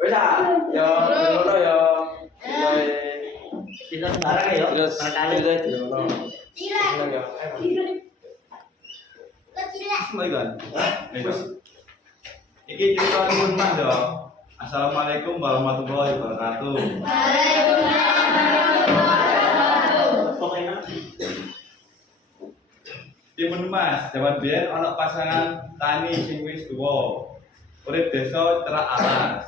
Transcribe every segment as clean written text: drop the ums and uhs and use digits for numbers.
Wis ah, yo ngono yo. Kita sekarang ya, Terus barangkali. ngono. Ngono yo. Kecilan. Wis. Iki cerita pun Mas yo. Assalamualaikum warahmatullahi wabarakatuh. Pokoknya Timun Mas, jaman biyen ana pasangan tani sing wis tuwa. Urip desa cerak alas.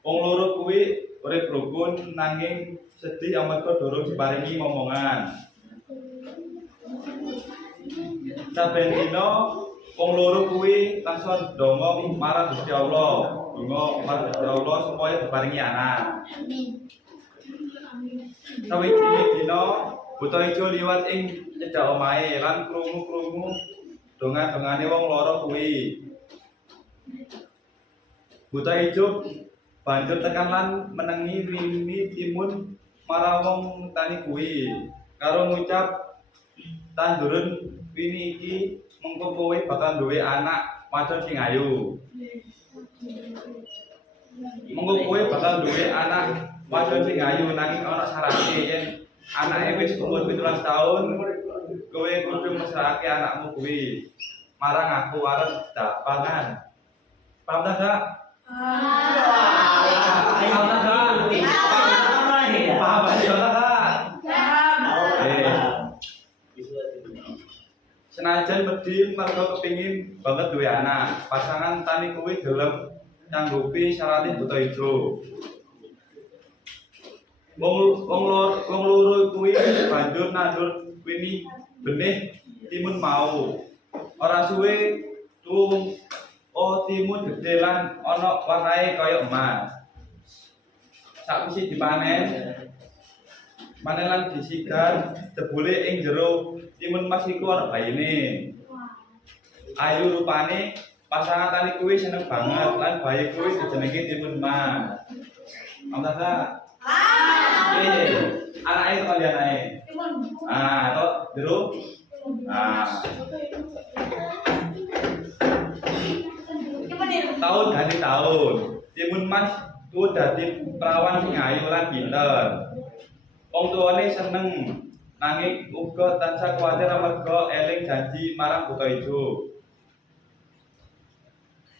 Wong loro kuwi urip rukun nanging sedih amarga durung diparingi momongan. Saben dina wong loro kuwi langsung ndonga marang Gusti Allah. Donga marang Gusti Allah supaya diparingi anak. Sawijine dina buta ijo liwat ing cedhak omahe lan krungu-krungu donga-dongane wong loro kuwi. Buta ijo banjur tekan lan menengi wini timun marang wong tani kuwi karo ngucap tanduren wini iki mengko kowe bakal duwe anak wadon sing ayu. Mengko kowe bakal duwe anak wadon sing ayu nanging ana syaraté yen anake wis umur 17 tahun kowe kudu mesrake anakmu kuwi marang aku arep dapangan. Paham ta, Kak? Paham aja Kak? Senajan wedi mergo kepingin banget duwe anak, pasangan tani kuwi gelem nyanggupi syaraté buta ijo. Wong loro kuwi banjur nandur wini benih timun mau. Ora suwe tuwung timun gedhe lan ana warnae kaya emas. Sakwise dipanen, panen lan disigar, jebule ing jero timun emas iku ana bayine. Ayu rupane, pasangan tani kuwi seneng banget lan bayi kuwi dijenengi timun emas. Amta Kak? Anake kok anake. To jero. Tahun ganti tahun, timun emas tuwa dadi perawan sing ayu lan pinter. Wong tuwane seneng nanging uga tansah kuwatir amarga eling janji marang buta ijo.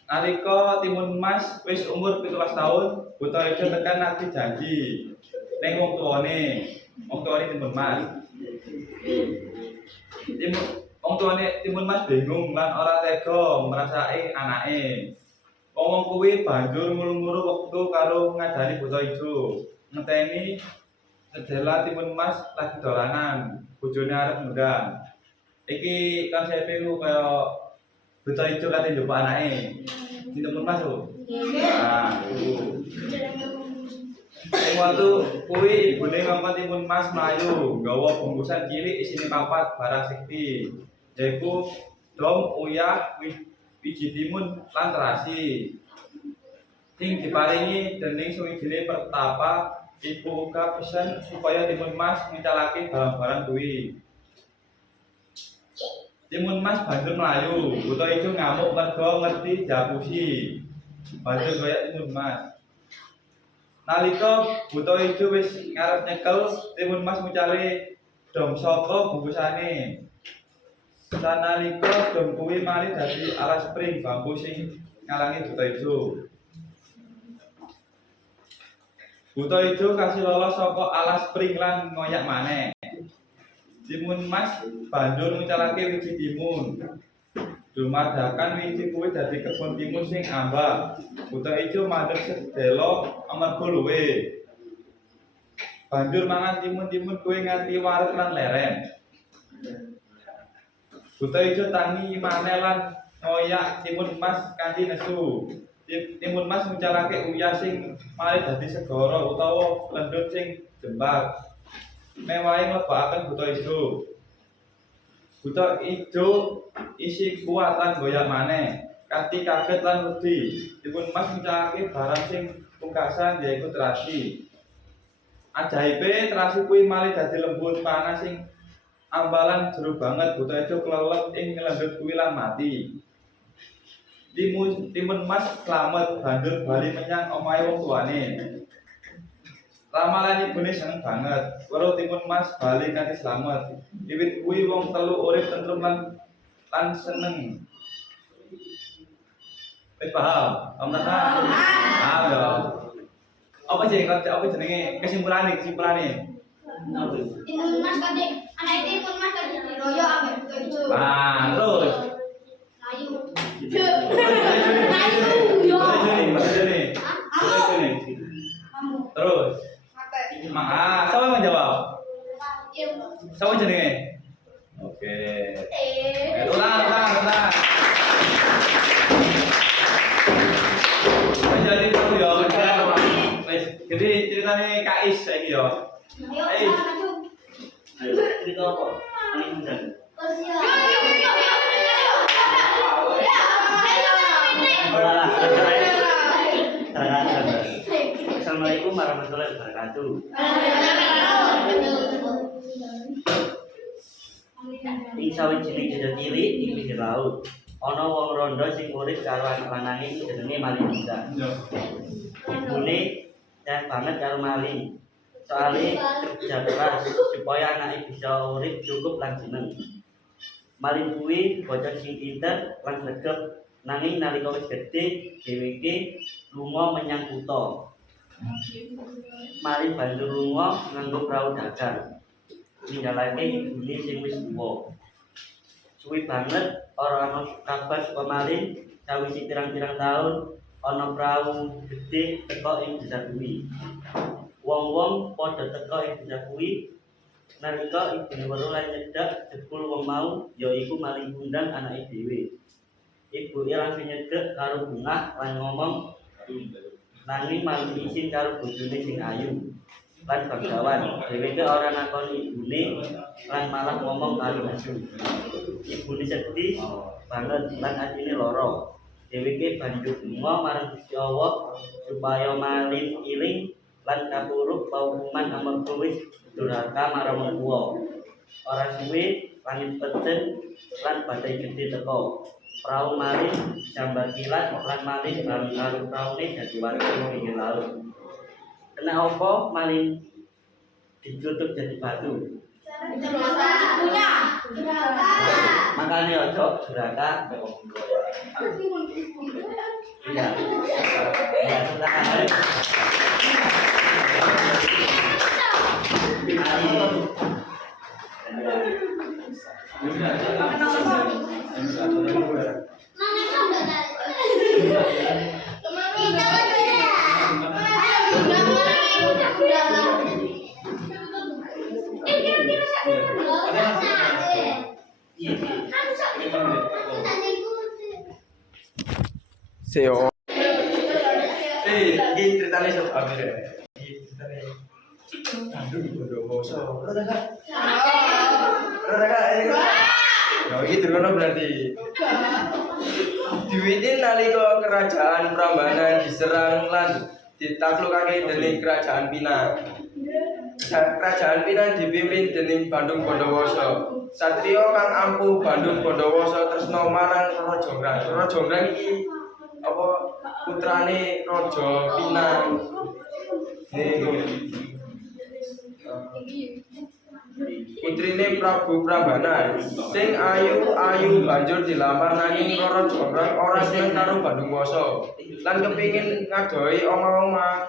Nalika timun emas wis umur 17 tahun, buta ijo tekan nagih janji ning wong tuwane timun emas. Wong tuwane timun emas bingung lan ora tega merasake anake. Wong kuwi banjur ngulu-ngulu wektu karo ngadani buta ijo. Ngenteni sedela timun emas lagi dolanan, bojone arep ndang. Iki konsepe ku kaya buta ijo kate njupuk anake. Timun emas lho. Ing waktu kuwi ibune ngongkon timun emas mlayu, nggawa bungkusan cilik isine 4 barang sekti, yaiku dom, uyah, wiji timun lan terasi. Sing diparingi dening suwijine pertapa iku uga pesen supaya timun emas ngicalake barang-barang kuwi. Timun emas banjur mlayu, buta ijo ngamuk merga ngerti japusi. Banjur goyak timun emas. Nalika buta ijo wis ngarep nyekel, timun emas ngucale dom saka bungkusane. Sanalika dom kuwi malih dadi alas spring bambu sing ngalangi buta ijo. Buta ijo kasih lolos saka alas spring lan ngoyak maneh. Timun emas banjur ngucalake wiji timun. Dumadakan wiji kuwi dadi kebun timun sing ambak. Buta ijo mandeg sedelo amarga luwe. Banjur mangan timun-timun kuwi nganti wareg lan leren. Buta ijo tangi maneh lan ngoyak timun emas kanthi nesu. Timun emas ngucalake uyah sing malih dadi segara utawa lendut sing jembak. Mewahe nglebakaken buta ijo. Buta ijo isi kuat lan goyak maneh. Kanthi kaget lan wedi, timun emas ngucalake barang sing pungkasan yaiku terasi. Ajaibe terasi kuwi malih dadi lembut panas sing ambalan jero banget. Buta ijo kelelep ing nglendut kuwi lan mati. Timun Mas selamat banjur bali menyang omahe wong tuane. Ramalan ibune seneng banget. Weruh Timun Mas bali kanthi slamet. Wiwit kuwi wong telu urip tentrem lan seneng. Wis paham? Om Tata? Paham ya. Apa sih apa jenenge kesimpulane? Timun Mas kadek, anak Timun Mas kadek diroyo ambek bojo. Ah, terus. Layu. Terus. Siapa yang menjawab? Siapa jenenge? Oke. Ulang. Jadi tahu ya. Wes, jadi ceritane Kais saiki ya. Ayo, Ayo, cerita apa? Ini undang. Assalamualaikum warahmatullahi wabarakatuh. Ing sawijining jejak cilik ing pinggir laut, ana wong rondo sing urip karo anak lanange jenenge Malinda. Ibune sayang banget karo Mali. Soale kerja keras supaya anaknya bisa urip cukup lan jeneng. Mali kuwi bocah sing pinter lan sregep, nanging nalika wis gedhe dheweke lunga menyang kutha. Mali banjur lunga nganggo prau dagang. Ninggalake ibune sing wis tuwa. Suwi banget ora ana kabar saka Mali. Sawise pirang-pirang taun ana prau gedhe teka ing desa kuwi. Wong-wong padha teka ing desa kuwi. Nalika ibune weruh lan nyedhak jebul wong mau yaiku Mali ngundang anake dhewe. Ibuke langsung nyedhek karo bungah lan ngomong, nanging Mali izin karo bojone sing ayu lan bangsawan. Dheweke ora nakoni ibune lan malah ngomong karo asu. Ibune sedih banget lan atine lara. Dheweke banjur donga marang Gusti Allah supaya Mali iling lan kapuruk paukuman amarga wis durhaka marang wong tuwa. Ora suwe langit peten lan badai gedhe teka. Prau Mali disambar kilat lan Mali bareng karo praune dadi warga pinggir laut. Kena apa Mali ditutup jadi batu? Makanya ojo durhaka. Iya. Ya, silakan. Seo. Ini ceritanya soal Amir. Aduh, Bondowoso. Ya iki durung berarti. Diwitin nalika kerajaan Prambanan diserang lan ditaklukake dening kerajaan Pinang. Kerajaan Pinang dipimpin dening Bandung Bondowoso. Satriya kang ampuh Bandung Bondowoso tresna marang Rara Jonggrang. Rara Jonggrang iki apa putrane Raja Pinang. Putrine Prabu Prambanan sing ayu banjur dilamar nanging Rara Jonggrang ora seneng karo Bandungwasa lan kepingin ngadohi omah-omah.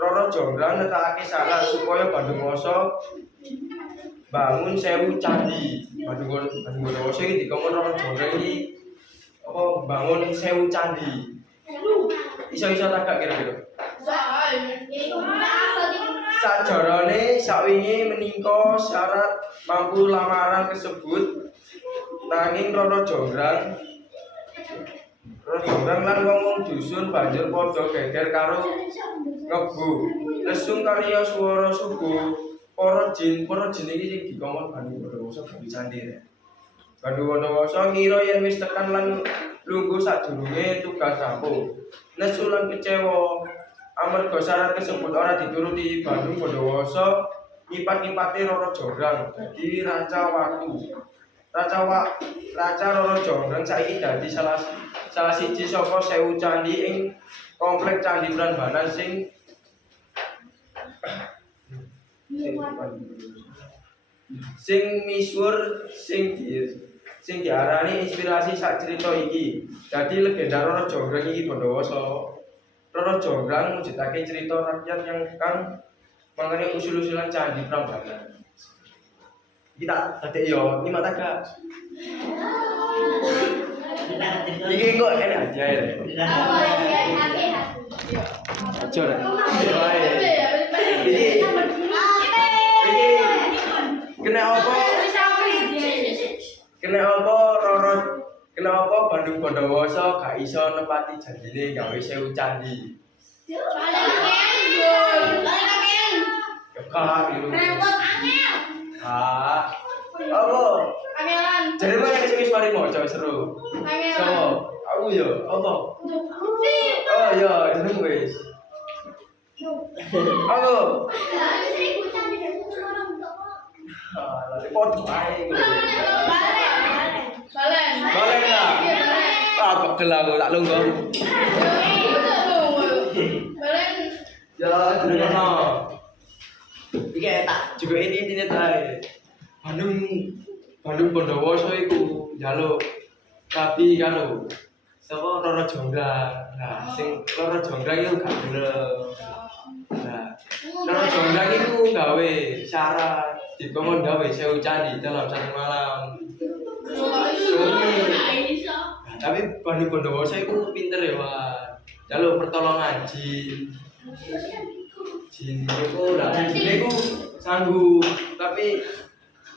Rara Jonggrang netake syarat supaya Bandungwasa bangun 1000 candi. Bandungwasa iki dikongkon Rara Jonggrang iki apa bangun 1000 candi. Iso-iso tak gak kira-kira. Sajarane sakwingi menika syarat mampu lamaran tersebut nanging Rara Jonggrang lan wong dusun banjur padha geger karo ngebu lesung karya swara subuh para jin iki sing dikongkon Bandungwasa gawe candi. Bandungwasa ngira yen wis tekan lan lungguh sadurunge tugas rampung. Nesu lan kecewa amarga syarat tersebut ora dituruti. Bandung Bondowoso nyipat-nyipati Rara Jonggrang dadi Raca Watu. Raca Rara Jonggrang saiki dadi salah salah siji saka 1000 candi ing komplek Candi Prambanan sing misuwur sing diarani inspirasi sak crita iki. Dadi legenda Roro Jonggrang iki Bondowoso. Roro Jonggrang mujudake cerita rakyat yang kang mengenai usul-usulan Candi Prambanan. Kita tadi yo ini mata gak. Iki kok enak aja ya. Aja ora. Iki kena apa? Kena apa Bandung Bondowoso gak iso nepati janjine gawe 1000 candi. Kekak gitu. Ah. Apa? Jadi mana yang sing mari mau coba seru. So, aku yo, apa? Oh iya, jeneng wis. Aku. Lalu foto ae. Balen lah. Ah, kok gelago tak lungguh. Ya, jeneng ono. Iki tak juga ini intine tae. Bandung Bondowoso iku njaluk rabi karo sapa Roro Jonggrang. Nah, sing Roro Jonggrang iku gak gelem. Nah, Roro Jonggrang iku gawe syarat dikon gawe 1000 candi dalam satu malam. Tapi Bandung Bondowoso iku pinter ya, Wan. Njaluk pertolongan jin. Jin iku lah, jin iku sanggup, tapi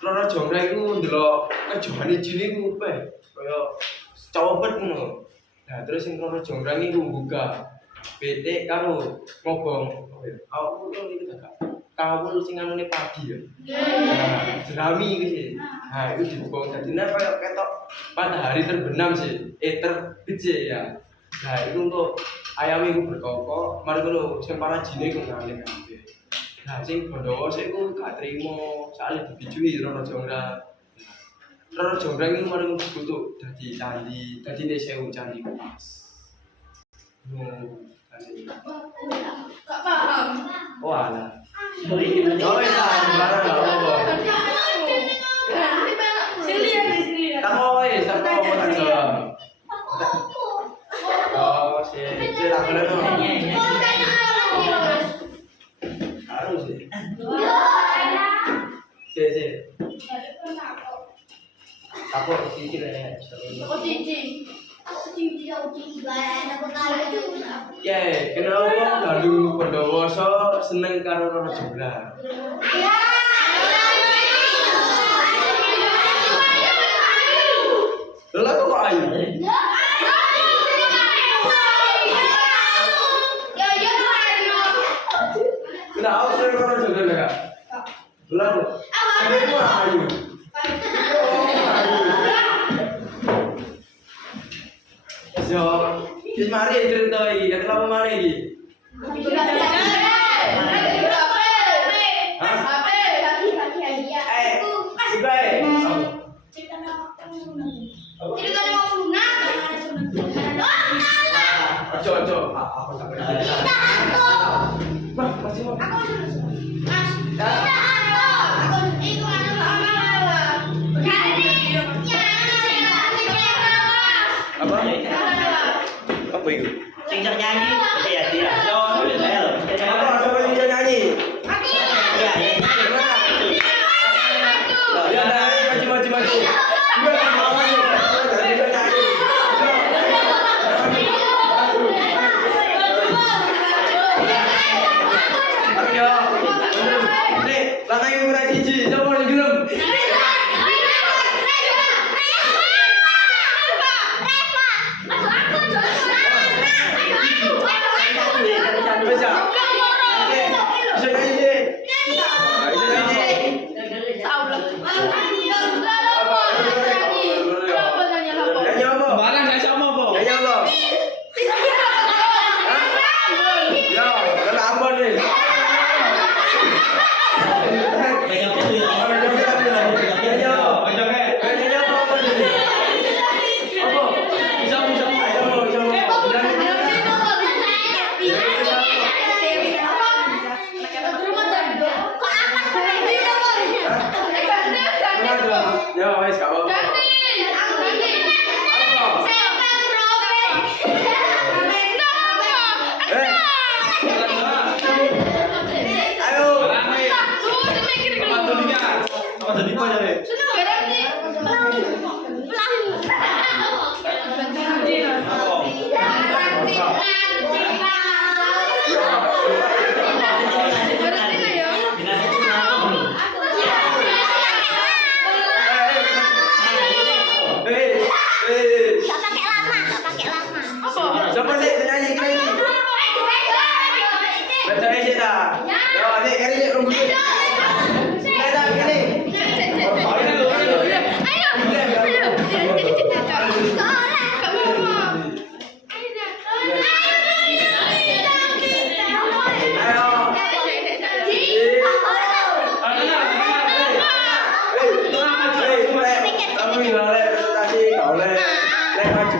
Roro Jonggrang iku ndelok kejoane jin iku kaya copet ngono. Nah, terus sing Roro Jonggrang iku buka PT karo ngobong. Aku tuh iki gak kawul sing anune padi ya. Nah, jerami iki sih. Nah, itu dibong dadine kaya ketok matahari terbenam sih. Terbit sih ya. Nah, itu untuk ayam iku berkokok, mari ngono sing para jine iku ngalih kabeh. Nah, sing Bondowoso iku gak trimo, soalnya dibijui Roro Jonggrang. Roro Jonggrang iku mari butuh dadi candi, dadine 1000 candi pas. Candi. Gak paham. Oh alah. Sorry, Oh wis barang gak apa-apa. Tak mau wis, tak mau tak jam. Oh, sik tak boleh no. Harus sih. Sik. Apa iki rene? Ya, kenapa Bandung Bondowoso seneng karo Roro Jonggrang? Lha kok ayu? Kenapa seneng Roro Jonggrang enggak? Lha kok ayu? Yo, wis mari cerita iki, kate apa mari iki? Ojo, aku tak ngerti. Mas, masih mau. Apa? Apa itu? Sing iso nyanyi, ya dia. Yo, wis ayo. Apa yang bisa nyanyi? Iya, iya. Ya, maju. Lanang iku ora siji, sapa sing gelem? Bisa. Bisa nyanyi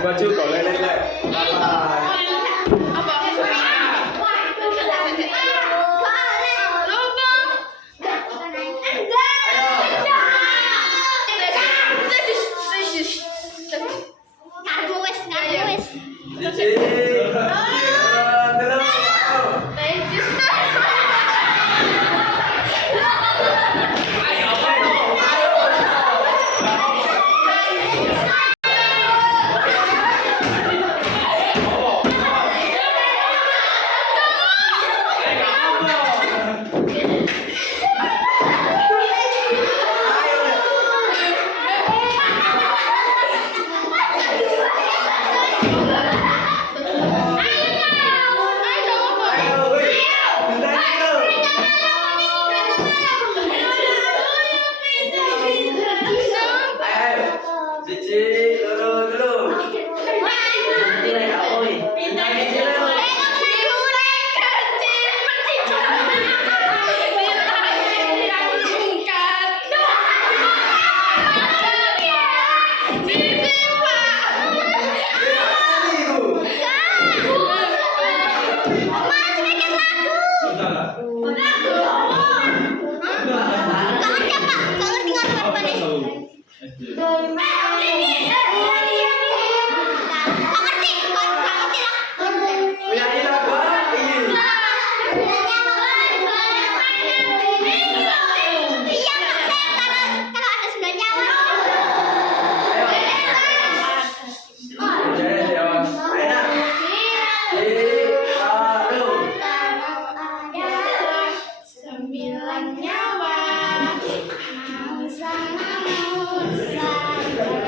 maju kok lelek lek. Sembilan nyawa, mau sana mau sana.